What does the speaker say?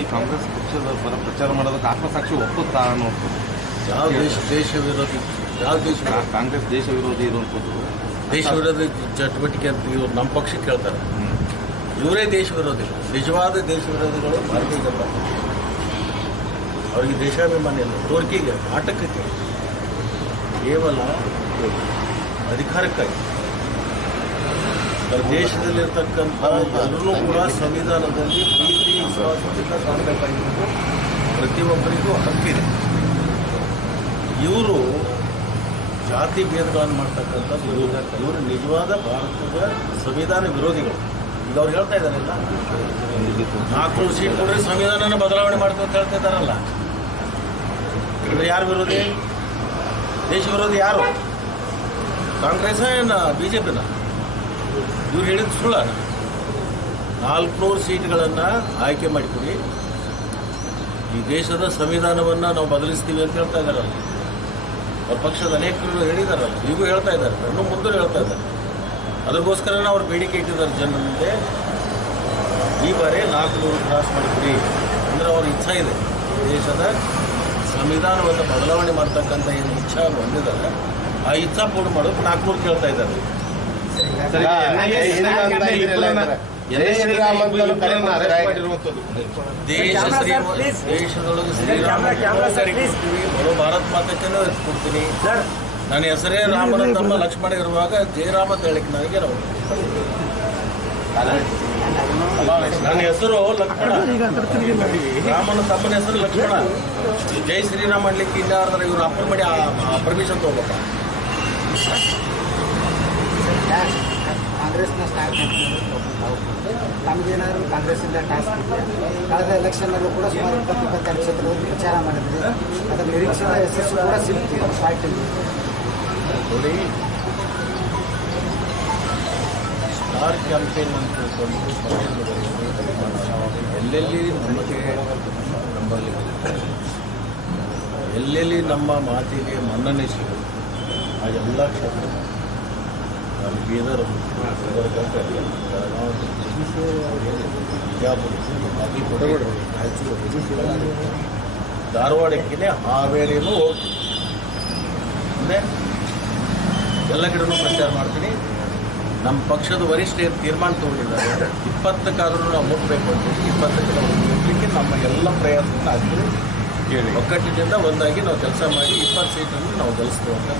ಮೋದಿ ಕಾಂಗ್ರೆಸ್ ಪಕ್ಷದ ಪರ ಪ್ರಚಾರ ಮಾಡೋದಕ್ಕೆ ಆತ್ಮಸಾಕ್ಷಿ ಒಪ್ಪುತ್ತಾ ಅನ್ನೋದು? ಯಾವ ದೇಶ ವಿರೋಧಿ, ಯಾವ ದೇಶ ಕಾಂಗ್ರೆಸ್ ದೇಶ ವಿರೋಧಿ ಇರುವಂಥದ್ದು, ದೇಶ ವಿರೋಧಿ ಚಟುವಟಿಕೆ ಅಂತ ಇವ್ರು ನಮ್ಮ ಪಕ್ಷಕ್ಕೆ ಕೇಳ್ತಾರೆ. ಇವರೇ ದೇಶ ವಿರೋಧಿಗಳು, ನಿಜವಾದ ದೇಶ ವಿರೋಧಿಗಳು ಭಾರತೀಯ ಜನತಾ ಪಕ್ಷ. ಅವರಿಗೆ ದೇಶಾಭಿಮಾನಿ ಇಲ್ಲ, ತೋರಿಕೆಗೆ, ಆಟಕ್ಕೆ, ಕೇವಲ ಅಧಿಕಾರಕ್ಕಾಗಿ. ದೇಶದಲ್ಲಿರ್ತಕ್ಕಂಥ ಎಲ್ಲರೂ ಕೂಡ ಸಂವಿಧಾನದಲ್ಲಿ ಪ್ರೀತಿ ವಿಶ್ವಾಸದಿಂದ ಕಾಣಬೇಕಾಗಿದ್ದು ಪ್ರತಿಯೊಬ್ಬರಿಗೂ ಹಕ್ಕಿದೆ. ಇವರು ಜಾತಿ ಭೇದಗಳನ್ನು ಮಾಡ್ತಕ್ಕಂಥದ್ದು ಇವರು ನಿಜವಾದ ಭಾರತದ ಸಂವಿಧಾನ ವಿರೋಧಿಗಳು. ಈಗ ಅವ್ರು ಹೇಳ್ತಾ ಇದ್ದಾರಲ್ಲ, 400 ಸೀಟ್ ಕೊಟ್ಟರೆ ಸಂವಿಧಾನನ ಬದಲಾವಣೆ ಮಾಡ್ತೀವಿ ಅಂತ ಹೇಳ್ತಾ ಇದ್ದಾರಲ್ಲ. ಇವರು ಯಾರು ವಿರೋಧಿ? ದೇಶ ವಿರೋಧಿ ಯಾರು? ಕಾಂಗ್ರೆಸ್ ಏನ BJPನ? ಇವ್ರು ಹೇಳಿದ ಸುಳ್ಳ. 400 ಸೀಟ್ಗಳನ್ನು ಆಯ್ಕೆ ಮಾಡಿಕೊಡಿ, ಈ ದೇಶದ ಸಂವಿಧಾನವನ್ನು ನಾವು ಬದಲಿಸ್ತೀವಿ ಅಂತ ಹೇಳ್ತಾ ಇದ್ದಾರಲ್ಲ. ಅವ್ರ ಪಕ್ಷದ ಅನೇಕರು ಹೇಳಿದಾರಲ್ಲ, ಈಗೂ ಹೇಳ್ತಾ ಇದ್ದಾರೆ, ಇನ್ನೂ ಮುಂದೆ ಹೇಳ್ತಾ ಇದ್ದಾರೆ. ಅದಕ್ಕೋಸ್ಕರನೇ ಅವ್ರು ಬೇಡಿಕೆ ಇಟ್ಟಿದ್ದಾರೆ ಜನರ ಮುಂದೆ. ಈ ಬಾರಿ 400 ಕ್ರಾಸ್ ಮಾಡಿಕೊಡಿ ಅಂದರೆ ಅವ್ರ ಇಚ್ಛಾ ಇದೆ. ದೇಶದ ಸಂವಿಧಾನವನ್ನು ಬದಲಾವಣೆ ಮಾಡ್ತಕ್ಕಂಥ ಏನು ಇಚ್ಛಾ ಹೊಂದಿದ್ದಾರೆ, ಆ ಇಚ್ಛಾ ಪೂರ್ಣ ಮಾಡೋದು 400 ಕೇಳ್ತಾ ಇದ್ದಾರೆ. ದೇಶದೊಳಗೆ ಶ್ರೀರಾಮ ಭಾರತ್ ಮಾತಕ್ಕೇನೂ ಕೊಡ್ತೀನಿ. ನನ್ನ ಹೆಸರೇ ರಾಮನ ತಮ್ಮ ಲಕ್ಷ್ಮಣ ಇರುವಾಗ ಜಯರಾಮ ಅಂತ ಹೇಳಿಕ್ ನನಗೆ ನಾವು ನನ್ನ ಹೆಸರು ಲಕ್ಷ್ಮಣ, ರಾಮನ ತಮ್ಮನ ಹೆಸರು ಲಕ್ಷ್ಮಣ. ಜೈ ಶ್ರೀರಾಮ್ ಮಾಡ್ಲಿಕ್ಕೆ ಇಲ್ಲ ಅಂದ್ರೆ ಇವರು ಅಪ್ಪನ ಮಾಡಿ ಪರ್ಮಿಷನ್ ತಗೋಬೇಕ. ಕಾಂಗ್ರೆಸ್ನ ಸ್ಟಾರ್ಟ್ ನಮಗೇನಾದರೂ ಕಾಂಗ್ರೆಸ್ಸಿಂದ ಟಾಸ್ಕ್ ಇದೆ. ಕಳೆದ ಎಲೆಕ್ಷನ್ನಲ್ಲೂ ಕೂಡ ಸುಮಾರು 20-22 ಕ್ಷೇತ್ರದಲ್ಲಿ ಪ್ರಚಾರ ಮಾಡಿದ್ವಿ. ಅದರ ನಿರೀಕ್ಷಿತ ಯಶಸ್ಸು ಕೂಡ ಸಿಗ್ತೀವಿ ಪಾರ್ಟಿಗೆ. ನೋಡಿ, ಸ್ಟಾರ್ ಕ್ಯಾಂಪೇನ್ ಅಂತ ಎಲ್ಲೆಲ್ಲಿ ನಮ್ಮಲ್ಲಿ ಎಲ್ಲೆಲ್ಲಿ ನಮ್ಮ ಮಾತಿಗೆ ಮನ್ನಣೆ ಸಿಗುತ್ತೆ ಆ ಎಲ್ಲ ಕ್ಷೇತ್ರ ಬೀದರ್, ಬಿಜಾಪುರ, ರಾಯಚೂರು, ಧಾರವಾಡಕ್ಕೆ ಹಾವೇರಿಯಲ್ಲೂ ಹೋಗ್ತೀನಿ. ಅಂದರೆ ಎಲ್ಲ ಕಡೆನೂ ಪ್ರಚಾರ ಮಾಡ್ತೀನಿ. ನಮ್ಮ ಪಕ್ಷದ ವರಿಷ್ಠರು ತೀರ್ಮಾನ ತಗೊಂಡಿದ್ದಾರೆ, 20ಕ್ಕಾದ್ರೂ ನಾವು ಮುಟ್ಟಬೇಕು ಅಂತೇಳಿ. 20ಕ್ಕೆ ನಾವು ಮುಟ್ಟಲಿಕ್ಕೆ ನಮ್ಮ ಎಲ್ಲ ಪ್ರಯತ್ನ ಆಗ್ತದೆ. ಒಕ್ಕಟ್ಟಿನಿಂದ ಒಂದಾಗಿ ನಾವು ಕೆಲಸ ಮಾಡಿ 20 ಸೀಟನ್ನು ನಾವು ಗೆಲ್ಲಿಸ್ತೇವೆ ಅಂತ